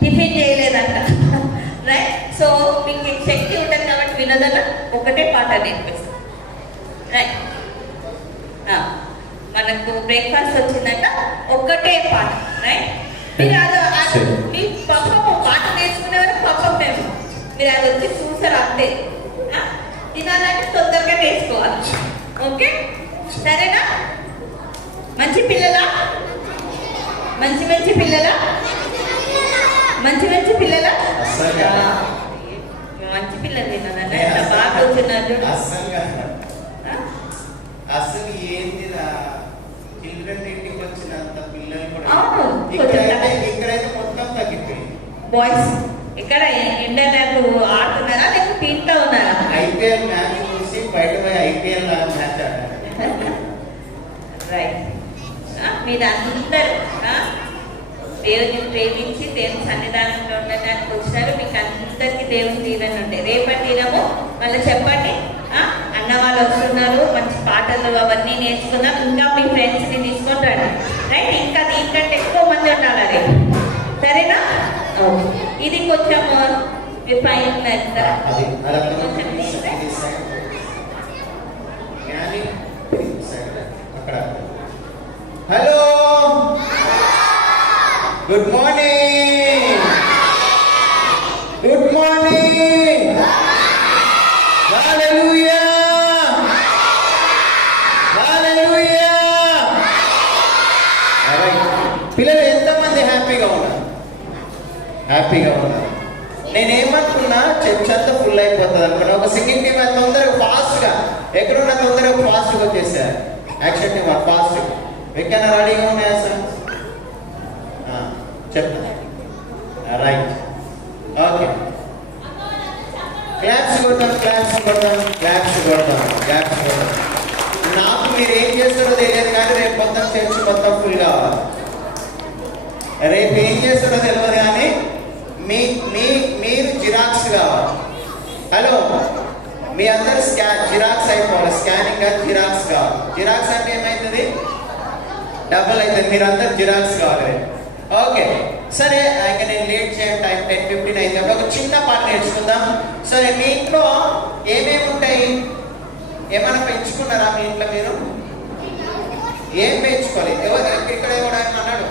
Tiffin చేయలేదంట. Right. So మీకు శక్తి ఉంటుంది కాబట్టి వినోదన ఒకటే పాట నేర్పిస్తాం. రైట్. మనకు బ్రేక్ఫాస్ట్ వచ్చిందంట, ఒక్కటే పాట. రైట్. మీరు అది మీ పప్ప పాట నేర్చుకునేవారు పప్ప మేము మీరు అది వచ్చి చూసారు అంతే. తినాలంటే తొందరగా నేర్చుకోవాలి. ఓకే సరేనా? మంచి పిల్లలా? మంచి మంచి పిల్లలా? మంచి మంచి పిల్లలా? మంచి పిల్లలు తిన్నాను బాగా వచ్చినారు. అసలు ఏంటి చిల్డ్రన్ ఇంటికి వచ్చినంత పిల్లలు కూడా ఇక్కడైతే మొత్తం తగ్గిపోయింది. బాయ్స్ ఇక్కడ ఇంటర్నెట్ ఆడుతున్నారా లేకపోతే తింటా ఉన్నారా? ఐపీఎల్ మ్యాచ్ చూసి బయట పోయి ఐపీఎల్ మ్యాచ్ ఆడారు. రైట్. మీరు అందరూ దేవుని ప్రేమించి దేవుని సన్నిధానంలో ఉండడానికి వచ్చినారు. మీకు అందరికీ దేవుని దీవెన ఉంటాయి. రేపటి దినము మళ్ళీ చెప్పండి, అన్న వాళ్ళు వస్తున్నారు, మంచి పాటలు అవన్నీ నేర్చుకున్నాం. ఇంకా మీ ఫ్రెండ్స్ని తీసుకొని రండి. రైట్. ఇంకా దీనికంటే ఎక్కువ మంది ఉండాలి రేపు. సరేనా? ఇది కొంచెం మీరు పైన కొంచెం hello, good morning. Good morning. Hallelujah. Hallelujah. పిల్లలు ఎంతమంది హ్యాపీగా ఉన్నారు? హ్యాపీగా ఉన్నారు. నేనేమనుకున్నా చర్చ్ అంతా ఫుల్ అయిపోతుంది అనుకున్నా. ఒక సింగింగ్ టీమ్ తొందరగా ఫాస్ట్గా ఎక్కడున్నా తొందరగా ఫాస్ట్గా వచ్చేసారు. యాక్షన్ టీమ్ ఫాస్ట్ ఎక్కడైనా రెడీగా ఉన్నాయా సార్? చెప్తా. రైట్. ఓకే. క్లాప్స్ కొడతాం, క్లాప్స్ కొడతాం, క్లాప్స్ కొడతాం, క్లాప్స్ కొడతాం. నాకు మీరు ఏం చేస్తారో తెలియదు కానీ రేపు మొత్తం చర్చ్ మొత్తం ఫుల్ కావాలి. రేపు ఏం చేస్తారో తెలియదు కానీ మీరు జిరాక్స్ కావాలి. హలో, మీ అందరు జిరాక్స్ అయిపోవాలి. స్కానింగ్ కాదు, జిరాక్స్ కావాలి. జిరాక్స్ అంటే ఏమవుతుంది? డబుల్ అవుతుంది. మీరు అందరు జిరాక్స్ కావాలి. ఓకే సరే. ఇంకా నేను లేట్ చేయండి, టైం 10:15 అయింది. ఒక చిన్న పాట నేర్చుకుందాం. సరే, మీ ఇంట్లో ఏమేమి ఉంటాయి? ఏమైనా పెంచుకున్నారా మీ ఇంట్లో? మీరు ఏం పెంచుకోవాలి? ఎవరు ఇక్కడ ఎవరు అన్నాడు?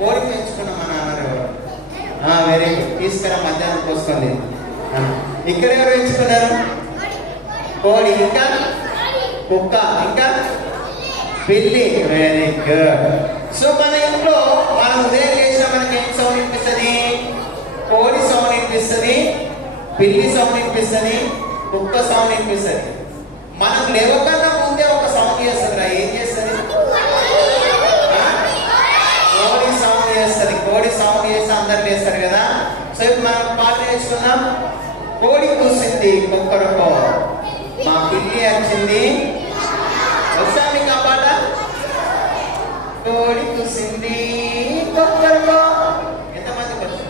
కోడి పెంచుకున్నామని అన్నారు ఎవరు? Very good. తీసుకురా, మధ్యాహ్నం పోసుకోండి. ఇక్కడ ఎవరు పెంచుకున్నారు? కోడి, ఇంకా కుక్క, ఇంకా పిల్లి. Very good. సో మన ఇంట్లో మనం ఉదయం చేసిన మనకి ఏం సౌండ్ వినిపిస్తుంది? కోడి సౌండ్ వినిపిస్తుంది, పిల్లి సౌండ్ వినిపిస్తుంది, కుక్క సౌండ్ వినిపిస్తుంది. మనం లేవకన్నా ముందే ఒక సౌండ్ చేస్తుంది. ఏం చేస్తుంది? కోడి సౌండ్ చేస్తుంది. కోడి సౌండ్ చేస్తే అందరు చేస్తారు కదా. సో ఇప్పుడు మనం పాట నేర్చుకున్నాం. కోడి కూసింది కుక్కరకో, మా పిల్లి వచ్చింది. వచ్చా మీకు ఆ పాట? కోడి కూసింది కుక్కరకో. ఎంతమందికి వచ్చా?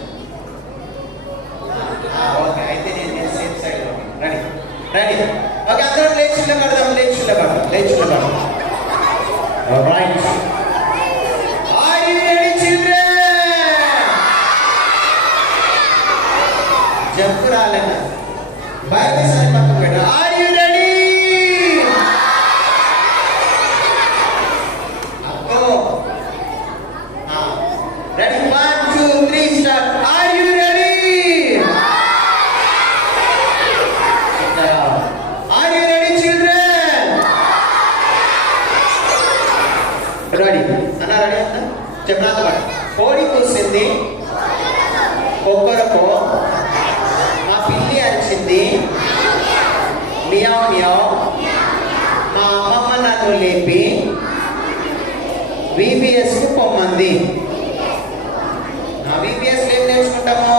ఓకే, అయితే నేను safe side. Ready ready. Okay, అందరం లేచుండ కడదాం, లేచుండ కడదాం, లేచుండ కడదాం. Right. Are you ready children? Jump రాలేనా? బైబిల్ సరి పక్కన పెట్టు. Are you ready? అబ్బో. Ready? 1 2 3 start. Are you ready? Are you ready children? Ready అన్న? రెడీ అన్న? చెప్పినంత పాటు. కోడి కూసింది కుక్కరకో, మా పిల్లి అరిచింది మియావ్ మియావ్, మా అమ్మమ్మ నన్ను లేపి VBS కు పొమ్మంది. VBS ఏం నేర్చుకుంటాము?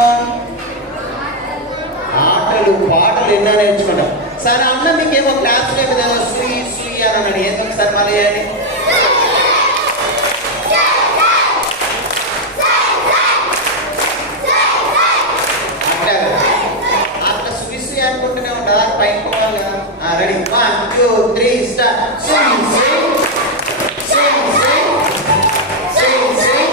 ఆటలు పాటలు ఎన్నో నేర్చుకుంటాం. సరే అన్న మీకేమో క్లాస్ లేదు కదా, శ్రీ శ్రీ అని అన్నాడు. ఏదో ఒకసారి మళ్ళీ చేయండి. అట్లా శ్రీ శ్రీ అనుకుంటూనే ఉంటారు. పైకి పోవాలి కదా. రెడీ? 1 2 3 స్టార్ట్. శ్రీ శ్రీ శ్రీ శ్రీ శ్రీ శ్రీ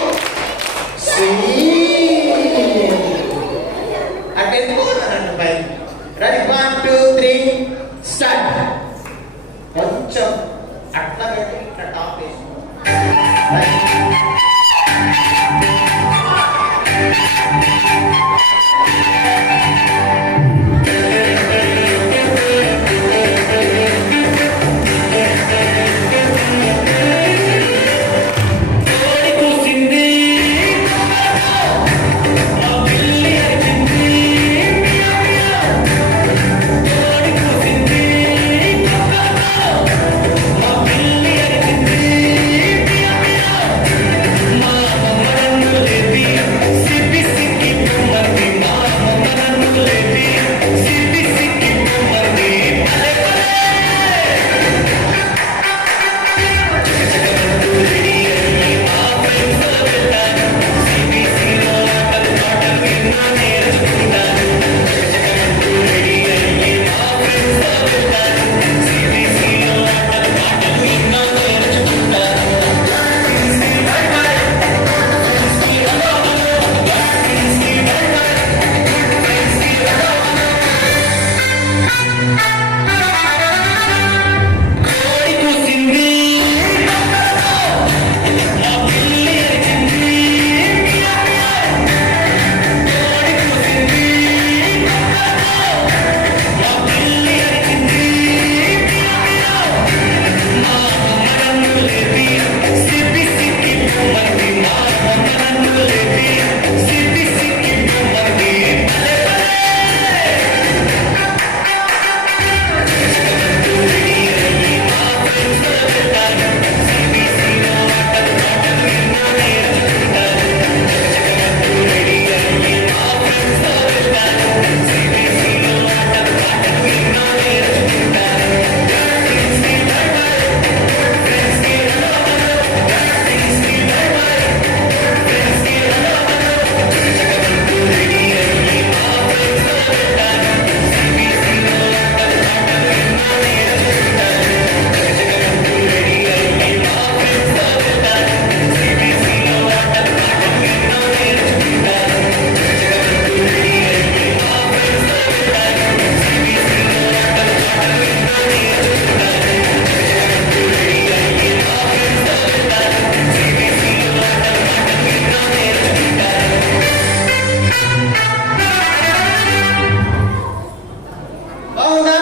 బాగుందా?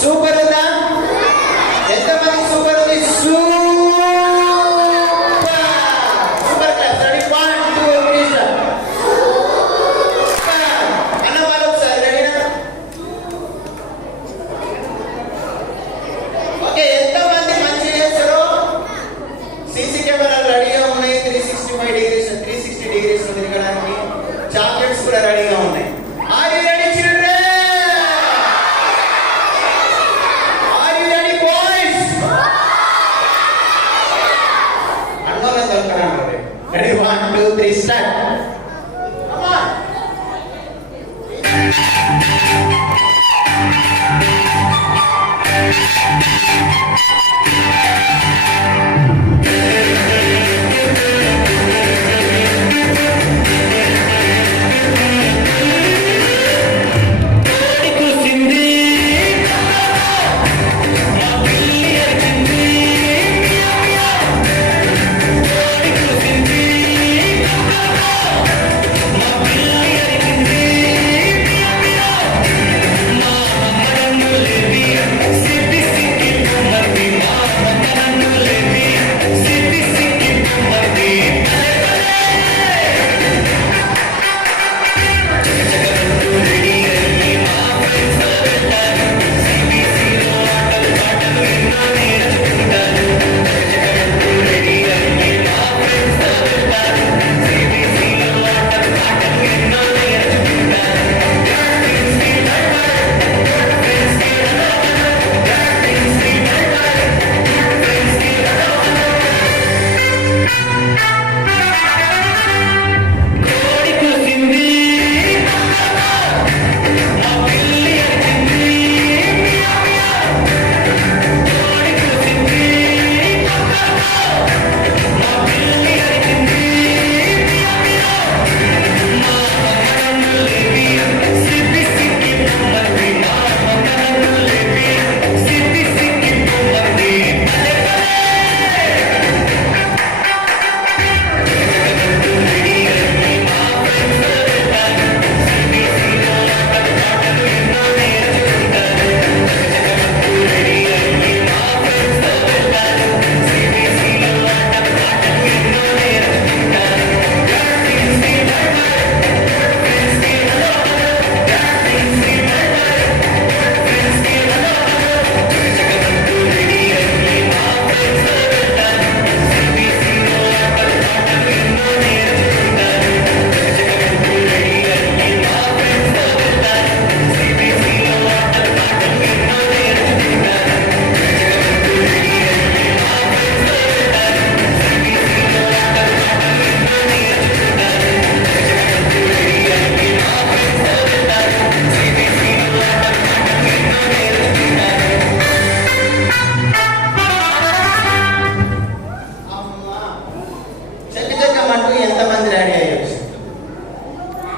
సూపర్ ఉందా? ఎంతమంది సూపర్ ఉంది? Super class. రెడీ? 1 2 3 స్టార్ట్. అన్న వాళ్ళు ఒకసారి రెడీనా? ఓకే, ఎంతమంది మంచి చేస్తారో సీసీ కెమెరాలు రెడీగా ఉన్నాయి. 360 డిగ్రీస్ తిరగడానికి చాక్లెట్స్ కూడా రెడీగా ఉన్నాయి. Are you ready, children? Are you ready, boys? అన్నోళ్ళని దొరకరండి. Ready? 1 2 3 start. Come on.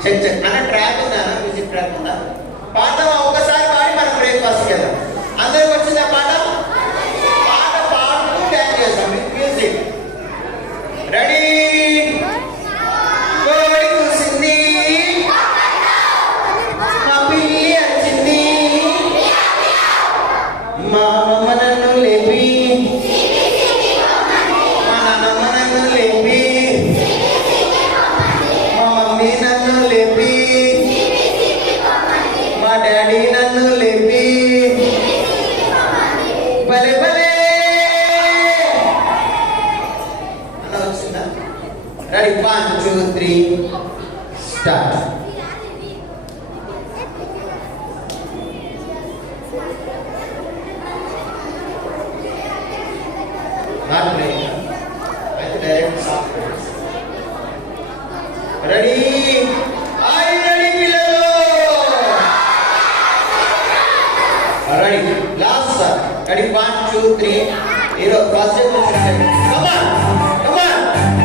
Check check అన్న ట్రాక్ ఉందా, మ్యూజిక్ ట్రాక్ ఉందా? పాడదామా ఒకసారి పాడి మనం బ్రేక్ఫాస్ట్కి వెళ్దాం. అందరికి వచ్చిందా పాట? పాట పాడుతూ డ్యాన్స్ చేస్తాం. Music ready. కోడి కూసింది, మా పిల్లి వచ్చింది, మా అమ్మ నన్ను లేపి, మా నాన్నమ్మ నన్ను లేపి, మా మమ్మీ నన్ను లేపి, మా డాడీ నన్ను లేపి, భలే భలే అలా వచ్చిందా? Ready 1 2 3 start. Not playing. I think direct soft words. Ready? Are you ready, పిల్లలు? Alright, last start. Ready? 1 2 3. Hero, first step. Come on, come on. Come on.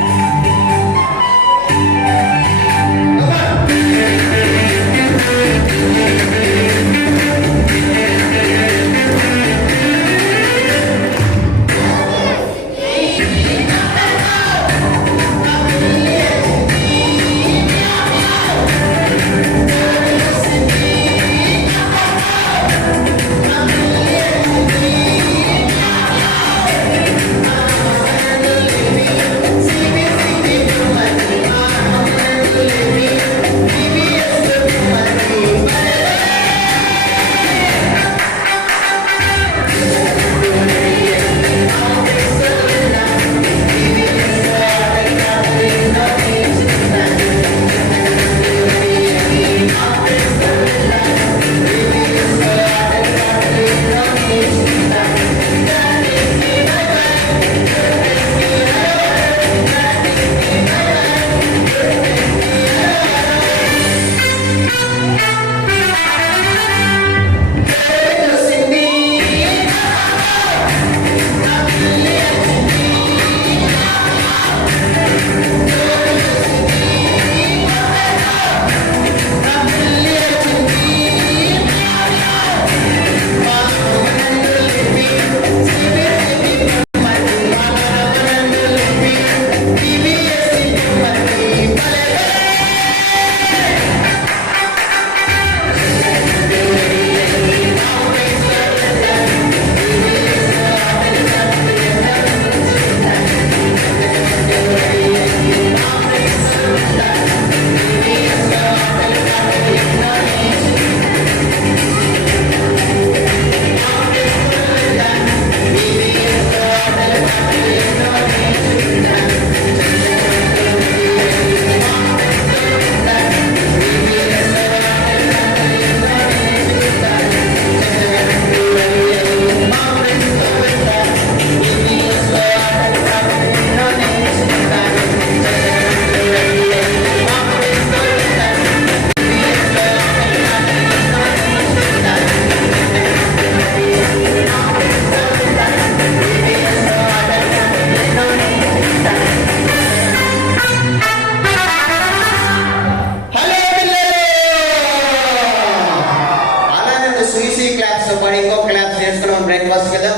Breakfast కదా.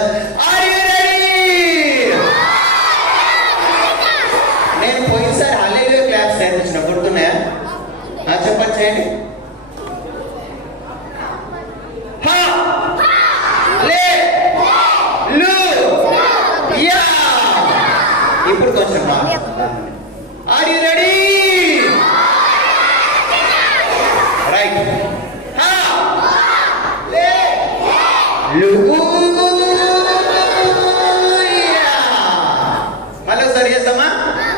Are you ready? నేను పోయినసారి హల్లెలూయా క్లాప్స్ నేర్పించిన గుర్తున్నాయా? చెప్పండి చేయండి. ఇప్పుడు కొంచెం ఆర్ యు రెడీ? రైట్. మళ్ళీ ఒకసారి చేద్దామా?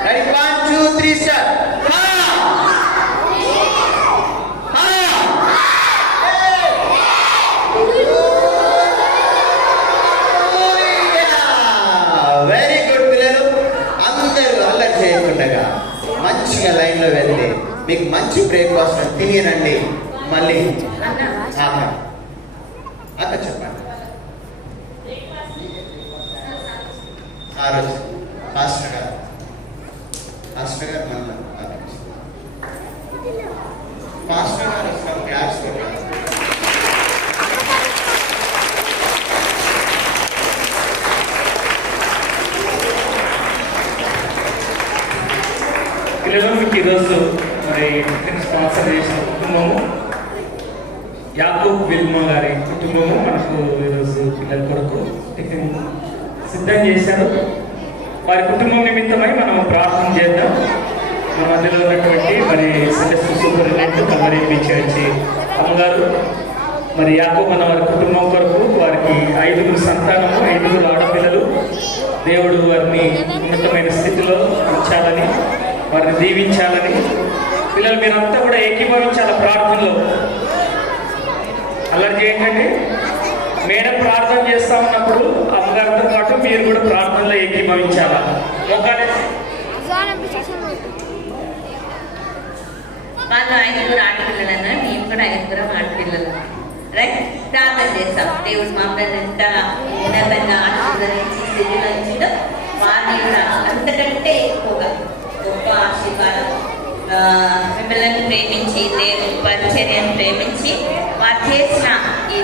Ready 1 2 3 start. వెరీ గుడ్ పిల్లలు. అందరూ అల్లరి చేయకుండా మంచిగా లైన్లో వెళ్తే మీకు మంచి బ్రేక్ఫాస్ట్ తినేరండి. మళ్ళీ అక్క చెప్పండి. పాస్టర్ గారు మన పాస్టర్ గారు వచ్చిన క్లాప్స్ పెట్టారు. పిల్లలు మీకు ఈరోజు మరి స్పాన్సర్ చేసిన కుటుంబము యాకూబ్ విల్మా గారి కుటుంబము మనకు ఈరోజు పిల్లల కొరకు టిఫిన్ సిద్ధం చేశారు. వారి కుటుంబం నిమిత్తమై మనం ప్రార్థన చేద్దాం. మన మధ్యలో ఉన్నటువంటి మరి సెలెస్ట్ సూపరింటెండెంట్ కమరీ పిచ్చి అమ్మగారు మరి యాకూబ్ అన్న వారి కుటుంబం కొరకు వారికి 5 సంతానము, 5 ఆడపిల్లలు, దేవుడు వారిని ఉన్నతమైన స్థితిలో ఉంచాలని, వారిని దీవించాలని పిల్లలు మీరంతా కూడా ఏకీభవించాల ప్రార్థనలో. అల్లరి చేయకండి. మేడం ప్రార్థన చేస్తా ఉన్నప్పుడు అమ్మగారితో పాటు మీరు కూడా ప్రార్థనలో ఏకీభవించాలా. మోకాలే వాళ్ళు 5 ఆడపిల్లలన్నా మేము కూడా 5 ఆడపిల్లలు. రైట్, ప్రార్థన చేస్తాం. దేవుడు మమ్మల్ని ఎంత ఉన్నతంగా ఆశీర్వదించి స్థితిలో వారిని కూడా అంతకంటే ఎక్కువగా గొప్ప ఆశీర్వాదం మిమ్మల్ని ప్రేమించి దేవుని పరిచర్యను ప్రేమించి వారు చేసిన ఈ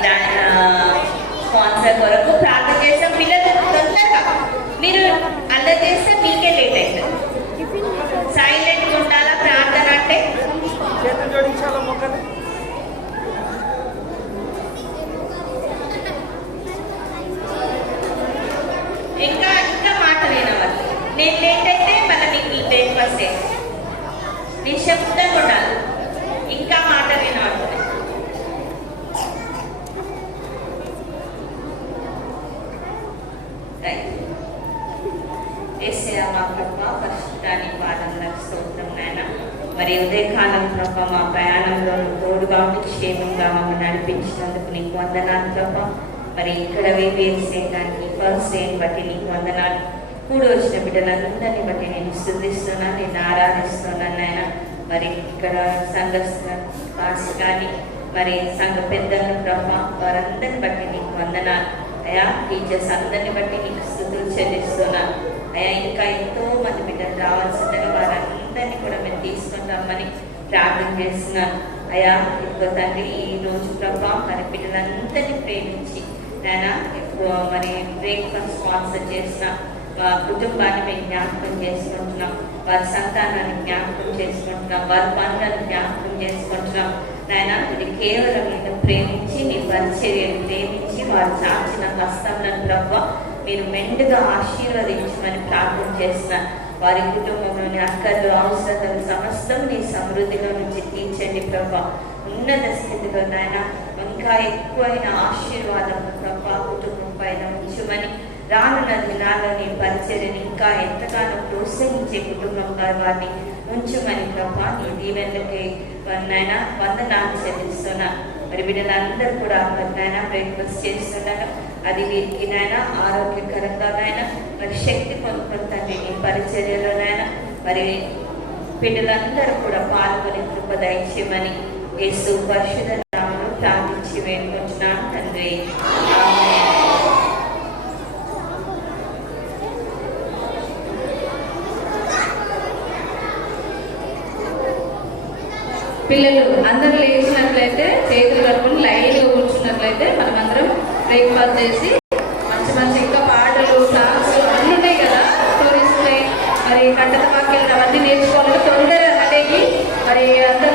స్పాన్సర్ కొరకు ప్రార్థన చేస్తాం. పిల్లలు తొందరగా మీరు అలా చేస్తే మీకే లేట్ అవుతుంది. సైలెంట్గా ఉండాలా ప్రార్థన అంటే. ఇంకా ఇంకా మాట వినవాలి. నేను లేట్ అయితే మళ్ళీ మీకు బ్రేక్ఫాస్ట్ నిశ్శబ్దంగా ఉండాలి. ఇంకా మాట వినవాలి. ఏసయ్యా మా ప్రభా, పరిశుద్ధానికి పాదములకు స్తోత్రం నాయన. మరి ఉదయకాలం ప్రభా మా ప్రయాణంలో తోడుగా ఉండి క్షేమంగా మమ్మల్ని నడిపించినందుకు నీకు వందనాలు ప్రభా. మరి ఇక్కడ వేరు చేయడానికి ఫస్ట్ డేని బట్టి నీకు వందనాలు. కూడి వచ్చిన బిడ్డలందరినీ బట్టి నేను స్తుతిస్తున్నాను, నేను ఆరాధిస్తున్నాను నాయన. మరి ఇక్కడ సంఘ పాస్ కానీ మరి సంఘ పెద్దలను ప్రభా వారందరిని బట్టి నీకు వందనాలు అయ్యా. టీచర్స్ అందరిని బట్టి నీకు స్తుతులు చెల్లిస్తున్నాను అయ్యా. ఇంకా ఎంతో మంది బిడ్డలు రావాల్సిందిగా వారందరినీ కూడా మేము తీసుకుంటామని ప్రార్థన చేస్తున్నాను అయ్యా. ఇంకో తండ్రి ఈ రోజు ప్రభా మరి బిడ్డలందరినీ ప్రేమించి నాయన ఎక్కువ మరి బ్రేక్ఫాస్ట్ స్పాన్సర్ చేసిన కుటుంబాన్ని మేము జ్ఞాపకం చేసుకుంటున్నాం, వారి సంతానాన్ని జ్ఞాపకం చేసుకుంటున్నాం, వారి పనులను జ్ఞాపకం చేసుకుంటున్నాం నాయన. ఇది కేవలం నేను ప్రేమించి నీ పరిచర్యను ప్రేమించి వారు చాచిన హస్తాలను ప్రభావ మీరు మెండుగా ఆశీర్వదించమని ప్రార్థన చేసిన వారి కుటుంబంలోని అక్కర్లు, అవసరాలు సమస్తం నీ సమృద్ధిలో నుంచి తీర్చండి ప్రభా. ఉన్నత స్థితిలో నాయన ఇంకా ఎక్కువైన ఆశీర్వాదం ప్రభా కుటుంబం పైన ఉంచుమని, రానున్న దినాల్లో నీ పరిచర్యని ఇంకా ఎంతగానో ప్రోత్సహించే కుటుంబంగా వారిని ఉంచుమని ప్రభా. నీ దీవెనలకి నాయన వందనాలు చెల్లిస్తున్నా. మరి బిడ్డలందరూ కూడా నాయన బ్రేక్ఫాస్ట్ చేస్తున్నాను, అది వీరికి నాయన ఆరోగ్యకరంగా నాయన మరి శక్తి పొందుకుంటుంది నీ పరిచర్యలో నాయన. మరి బిడ్డలందరూ కూడా పాల్గొని కృప దయచేయమని యేసు పరిశుద్ధ నామములో ప్రార్థించి వేడుకుంటున్నాను తండ్రి. పిల్లలు అందరూ లేచినట్లయితే చేతులు కట్టుకుని లైన్గా కూర్చున్నట్లయితే మనమందరం బ్రేక్ఫాస్ట్ చేసి మంచి మంచి ఇంకా పాటలు, సాంగ్స్ అన్నీ ఉన్నాయి కదా, స్టోరీస్ ఉన్నాయి, మరి కంటత వాక్యాలు అవన్నీ నేర్చుకోవాలి. తొందరగా రెడీ అయ్యి మరి అందరూ